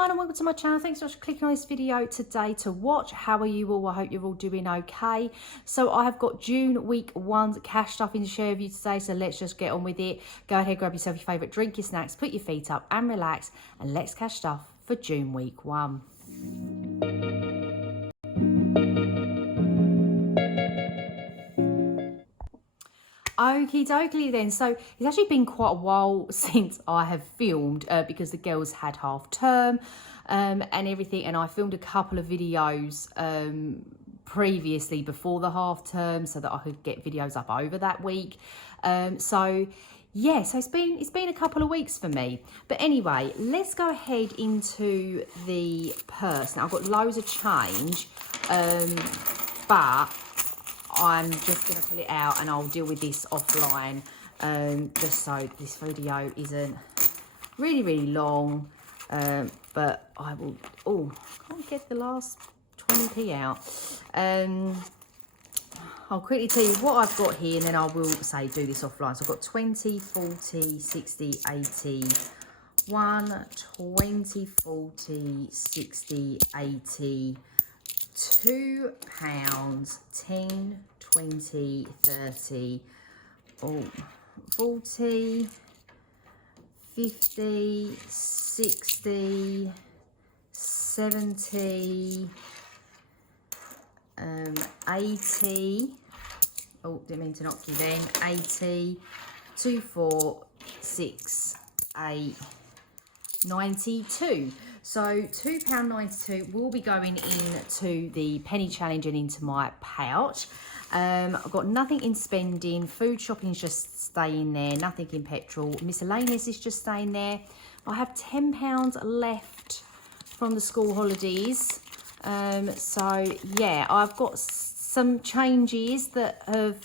everyone and welcome to my channel. Thanks so much for clicking on this video today to watch. How are you all? I hope you're all doing okay. So I have got June week 1 cash stuffing to share with you today, so let's just get on with it. Go ahead, grab yourself your favourite drink, your snacks, put your feet up and relax, and let's cash stuff for June week 1. Okie dokie then, so it's actually been quite a while since I have filmed because the girls had half term and everything, and I filmed a couple of videos previously before the half term so that I could get videos up over that week. So yeah, so it's been a couple of weeks for me. But anyway, let's go ahead into the purse. Now I've got loads of change, but I'm just going to pull it out and I'll deal with this offline, just so this video isn't really long, but I will, can't get the last 20p out. I'll quickly tell you what I've got here and then I will say do this offline. So I've got 20, 40, 60, 80, 1, 20, 40, 60, 80, £2, 10, 20, 30, 40, 50, 60, 70, 80, didn't mean to knock you then, 80, 2, 4, 6, 8, 92. So £2.92 will be going into the penny challenge and into my pouch. I've got nothing in spending, food shopping is just staying there, nothing in petrol, miscellaneous is just staying there. I have £10 left from the school holidays. So yeah, I've got some changes that have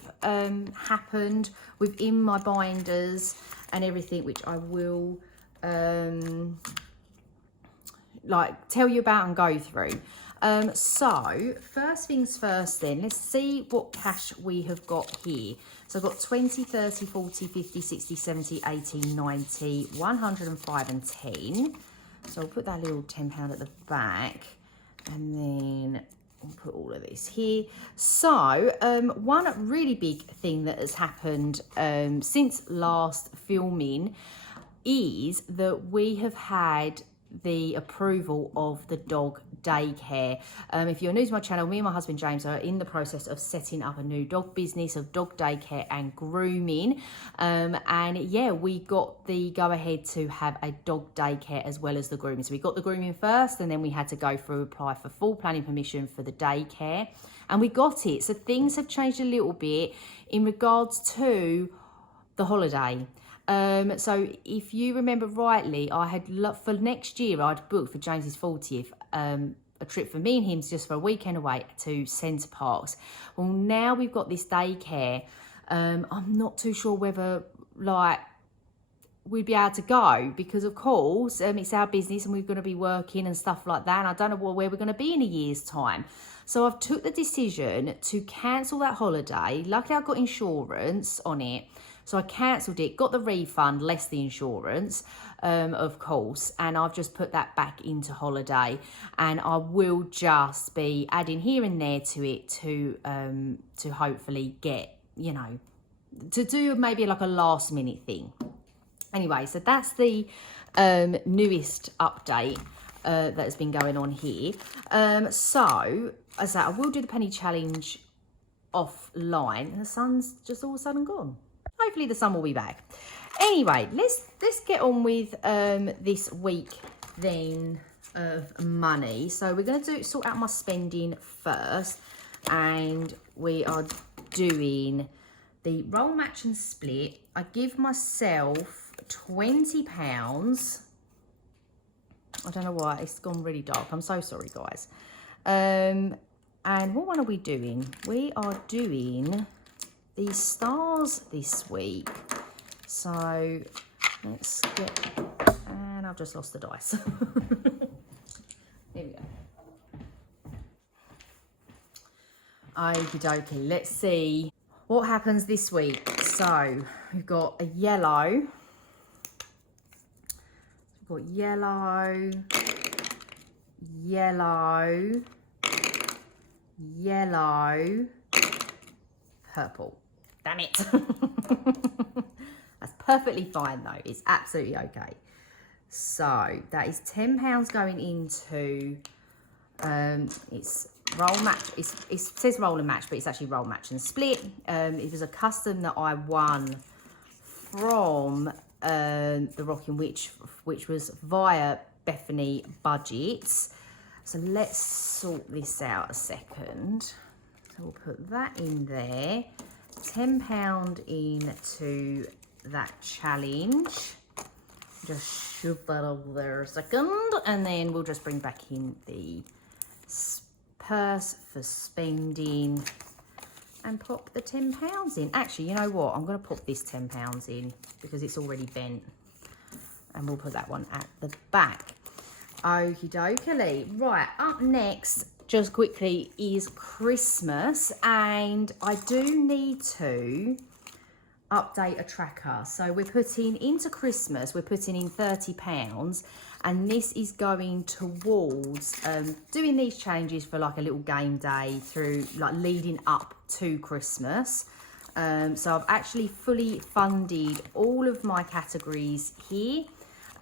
happened within my binders and everything, which I will like tell you about and go through. So first things first then, let's see what cash we have got here. So I've got 20, 30, 40, 50, 60, 70, 80, 90, 105 and 10. So I'll put that little £10 at the back and then I'll put all of this here. So one really big thing that has happened since last filming is that we have had the approval of the dog daycare. If you're new to my channel, me and my husband James are in the process of setting up a new dog business of dog daycare and grooming, and yeah, we got the go ahead to have a dog daycare as well as the grooming. So we got the grooming first and then we had to go through apply for full planning permission for the daycare, and we got it. So things have changed a little bit in regards to the holiday. So if you remember rightly, I had for next year I'd booked for James's 40th a trip for me and him just for a weekend away to Centre Parks. Well, now we've got this daycare. I'm not too sure whether like we'd be able to go because of course it's our business and we're going to be working and stuff like that, and I don't know where we're going to be in a year's time. So I've took the decision to cancel that holiday. Luckily I got insurance on it, so I cancelled it, got the refund, less the insurance, of course, and I've just put that back into holiday, and I will just be adding here and there to it to hopefully get, you know, to do maybe like a last minute thing. Anyway, so that's the newest update that has been going on here. So as I will do the penny challenge offline, and the sun's just all of a sudden gone. Hopefully the sun will be back. Anyway, let's get on with this week then of money. So we're going to sort out my spending first, and we are doing the roll, match and split. I give myself £20. I don't know why it's gone really dark. I'm so sorry, guys. And what one are we doing? We are doing the stars this week. So let's get, and I've just lost the dice. Here we go. Okie dokie, let's see what happens this week. So we've got a yellow. We've got yellow, yellow, yellow, purple. Damn it. That's perfectly fine though. It's absolutely okay. So that is £10 going into, it's roll match. It says roll and match, but it's actually roll, match and split. It was a custom that I won from the Rocking Witch, which was via Bethany Budgets. So let's sort this out a second. So we'll put that in there. £10 into that challenge. Just shove that over there a second, and then we'll just bring back in the purse for spending and pop the £10 in. Actually, you know what? I'm going to pop this £10 in because it's already bent, and we'll put that one at the back. Okie dokie. Right, up next, just quickly, is Christmas, and I do need to update a tracker. So we're putting into Christmas, we're putting in £30, and this is going towards doing these changes for like a little game day through like leading up to Christmas. So I've actually fully funded all of my categories here,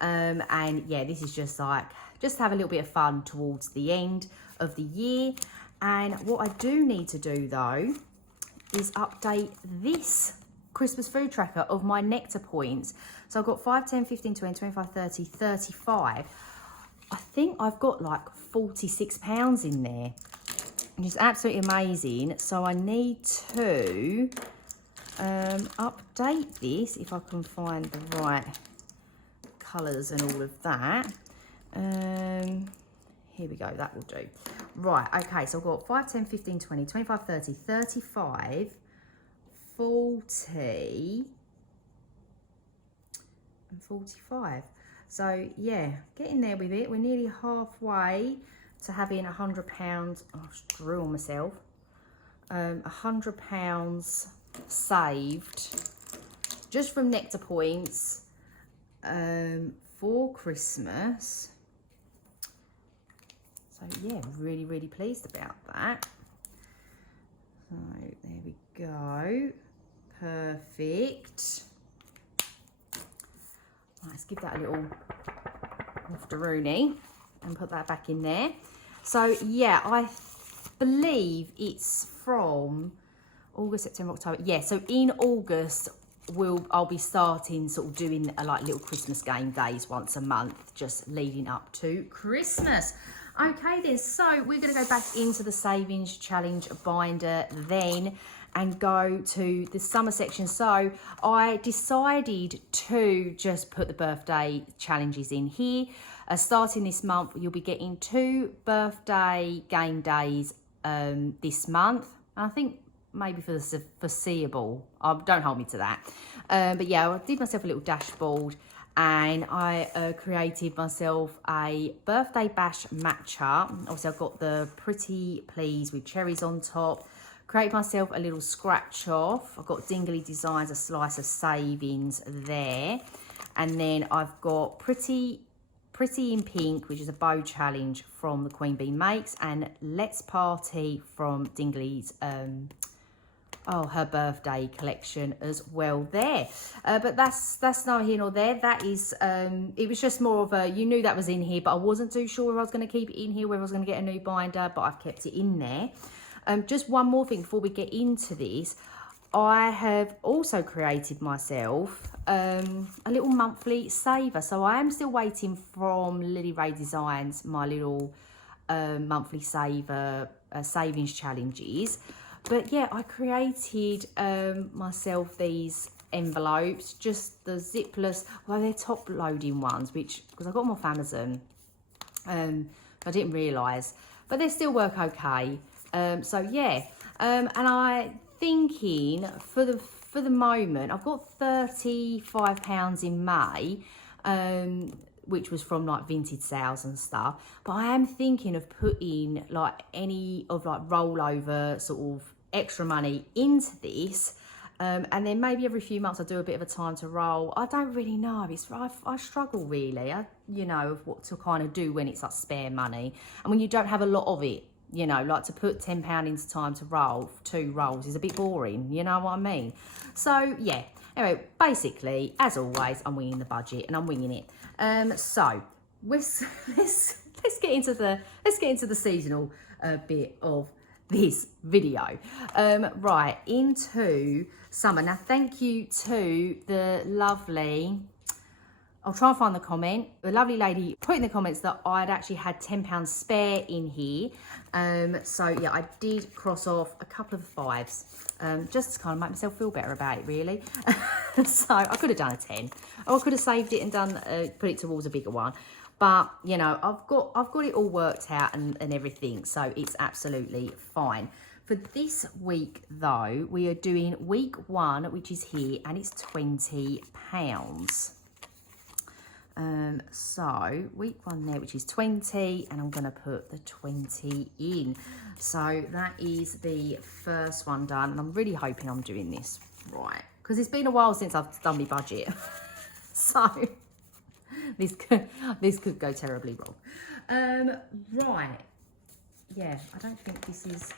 and yeah, this is just like just have a little bit of fun towards the end of the year. And what I do need to do though is update this Christmas food tracker of my nectar points. So I've got 5, 10, 15, 20, 25, 30, 35. I think I've got like £46 in there, which is absolutely amazing. So I need to update this if I can find the right colours and all of that. Here we go, that will do. Right, okay, so I've got 5, 10, 15, 20, 25, 30, 35, 40 and 45. So yeah, getting there with it. We're nearly halfway to having £100. Oh, I just drew on myself. £100 saved just from nectar points for Christmas. So yeah, really pleased about that. So there we go. Perfect. Right, let's give that a little afteroonie and put that back in there. So yeah, I believe it's from August, September, October. Yeah, so in August I'll be starting sort of doing like little Christmas game days once a month, just leading up to Christmas. Okay then, so we're going to go back into the savings challenge binder then and go to the summer section. So I decided to just put the birthday challenges in here. Starting this month, you'll be getting 2 birthday game days this month. And I think maybe for the foreseeable. Don't hold me to that. But yeah, I did myself a little dashboard, and I created myself a birthday bash matcha. Obviously, I've got the Pretty Please with cherries on top. Created myself a little scratch off. I've got Dingly Designs, a slice of savings there. And then I've got Pretty in Pink, which is a bow challenge from the Queen Bee Makes, and Let's Party from Dingly's her birthday collection as well there. But that's neither here nor there. That is it was just more of a, you knew that was in here, but I wasn't too sure whether I was going to keep it in here, whether I was going to get a new binder, but I've kept it in there. Just one more thing before we get into this. I have also created myself a little monthly saver. So I am still waiting from Lily Ray Designs, my little monthly saver savings challenges. But yeah, I created myself these envelopes, just the zipless, well, they're top loading ones, which, because I got them off Amazon, I didn't realise, but they still work okay. So yeah, and I thinking for the moment, I've got £35 in May, which was from like Vinted sales and stuff, but I am thinking of putting like any of like rollover sort of extra money into this, And then maybe every few months I do a bit of a time to roll. I don't really know. I struggle really, you know, of what to kind of do when it's like spare money. And when you don't have a lot of it, you know, like to put £10 into time to roll 2 rolls is a bit boring, you know what I mean? So yeah, anyway, basically, as always, I'm winging the budget and I'm winging it. So let's get into the seasonal bit of this video. Right, into summer. Now, thank you to the lovely, I'll try and find the comment, the lovely lady put in the comments that I'd actually had £10 spare in here. So yeah, I did cross off a couple of 5s, just to kind of make myself feel better about it, really. So I could have done a 10, or I could have saved it and done put it towards a bigger one. But, you know, I've got it all worked out and everything, so it's absolutely fine. For this week, though, we are doing week 1, which is here, and it's £20. So week 1 there, which is 20, and I'm going to put the 20 in. So that is the first one done, and I'm really hoping I'm doing this right, because it's been a while since I've done my budget. So this could go terribly wrong. Right, yeah, I don't think this is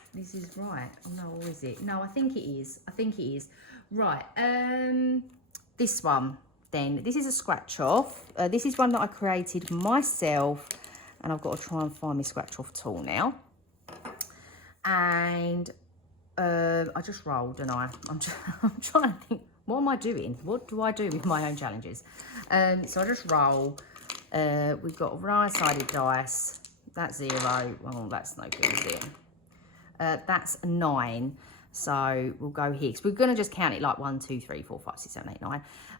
right. No, or is it? No, I think it is. Right, this one then. This is a scratch off. This is one that I created myself, and I've got to try and find my scratch off tool now. And I just rolled, and I'm trying to think, what am I doing? What do I do with my own challenges? So I just roll. We've got right-sided dice. That's 0. Well, that's no good, is it? That's 9. So we'll go here. So we're going to just count it like 1, 2, 3, 4, 5, 6, 7, 8,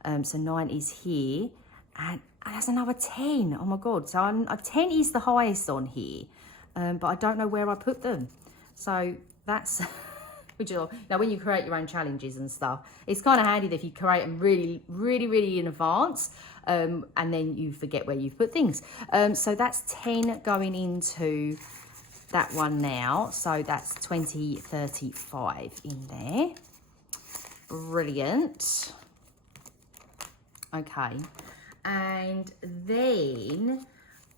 9. So 9 is here. And that's another 10. Oh, my God. So 10 is the highest on here. But I don't know where I put them. So that's... Now, when you create your own challenges and stuff, it's kind of handy that if you create them really in advance, and then you forget where you've put things. So that's 10 going into that one now. So that's 2035 in there. Brilliant. Okay. And then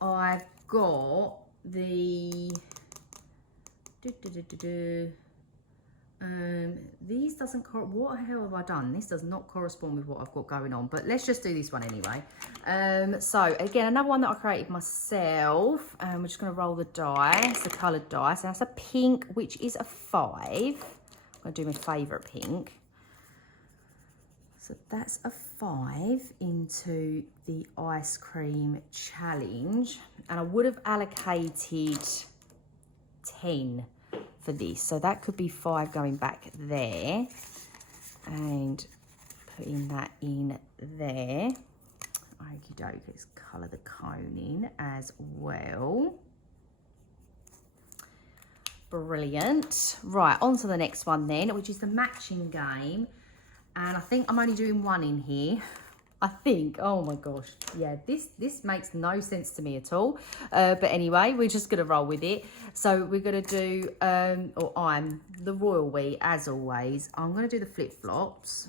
I've got the... these doesn't, what the hell have I done? This does not correspond with what I've got going on, but let's just do this one anyway. So again, another one that I created myself. We're just going to roll the dice, the coloured dice. And that's a pink, which is a 5. I'm going to do my favourite pink. So that's a 5 into the ice cream challenge. And I would have allocated 10 for this, so that could be 5 going back there, and putting that in there. Okie dokie, let's colour the cone in as well. Brilliant. Right, on to the next one then, which is the matching game, and I think I'm only doing 1 in here. I think, oh my gosh, yeah, this makes no sense to me at all. But anyway, we're just going to roll with it. So we're going to do, or I'm the royal we, as always. I'm going to do the flip-flops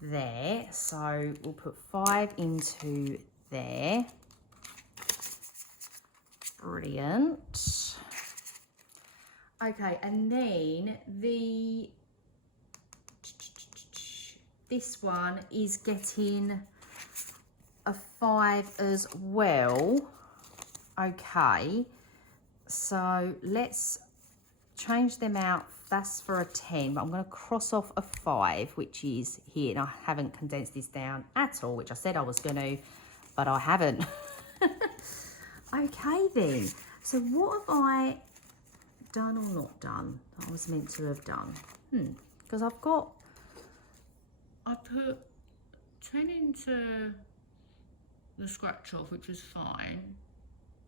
there. So we'll put 5 into there. Brilliant. Okay, and then this one is getting a 5 as well. Okay, so let's change them out. That's for a 10, but I'm going to cross off a 5, which is here. And I haven't condensed this down at all, which I said I was going to, but I haven't. Okay then, so what have I done or not done that I was meant to have done? Because I put 10 into the scratch off, which was fine.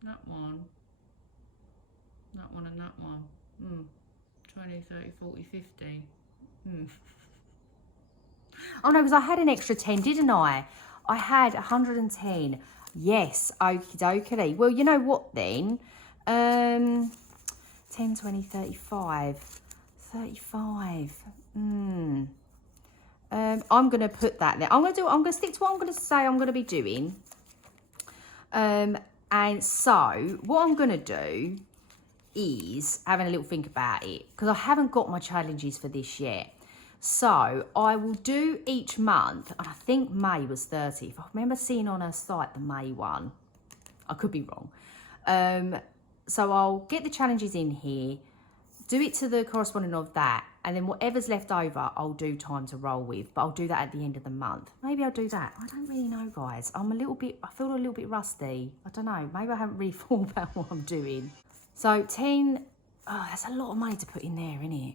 That one, and that one. 20, 30, 40, 50. Oh no, because I had an extra 10, didn't I? I had 110. Yes, okie dokie. Well, you know what then? 10, 20, 35. 35. I'm going to put that there. I'm going to stick to what I'm going to say I'm going to be doing. And so what I'm going to do is having a little think about it, because I haven't got my challenges for this yet. So I will do each month, and I think May was 30. If I remember seeing on her site the May one, I could be wrong. So I'll get the challenges in here, do it to the corresponding of that, and then whatever's left over, I'll do time to roll with. But I'll do that at the end of the month. Maybe I'll do that. I don't really know, guys. I feel a little bit rusty. I don't know. Maybe I haven't really thought about what I'm doing. So 10, oh, that's a lot of money to put in there, isn't it?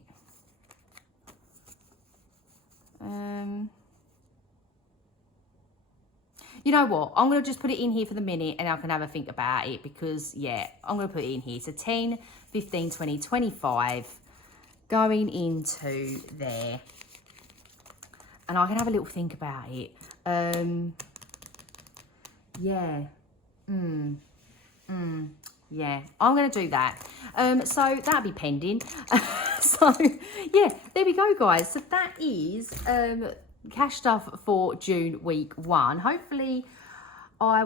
You know what? I'm going to just put it in here for the minute and I can have a think about it, because, yeah, I'm going to put it in here. So 10, 15, 20, 25 going into there. And I can have a little think about it. Yeah. Yeah, I'm going to do that. So that'll be pending. So, yeah, there we go, guys. So that is cash stuff for June week 1. Hopefully, I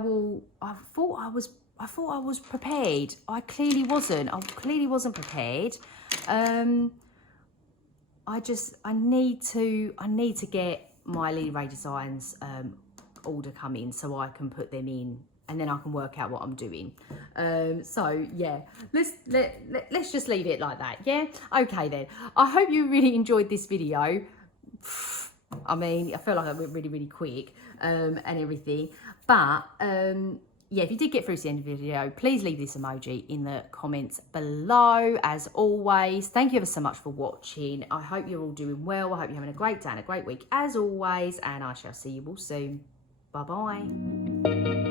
thought I was prepared. I clearly wasn't. I clearly wasn't prepared. I need to get my Lily Ray Designs order come in so I can put them in, and then I can work out what I'm doing. So yeah, let's just leave it like that. Yeah, okay then. I hope you really enjoyed this video. I mean, I feel like I went really quick and everything, but yeah, if you did get through to the end of the video, please leave this emoji in the comments below. As always, thank you ever so much for watching. I hope you're all doing well. I hope you're having a great day and a great week as always, and I shall see you all soon. Bye bye.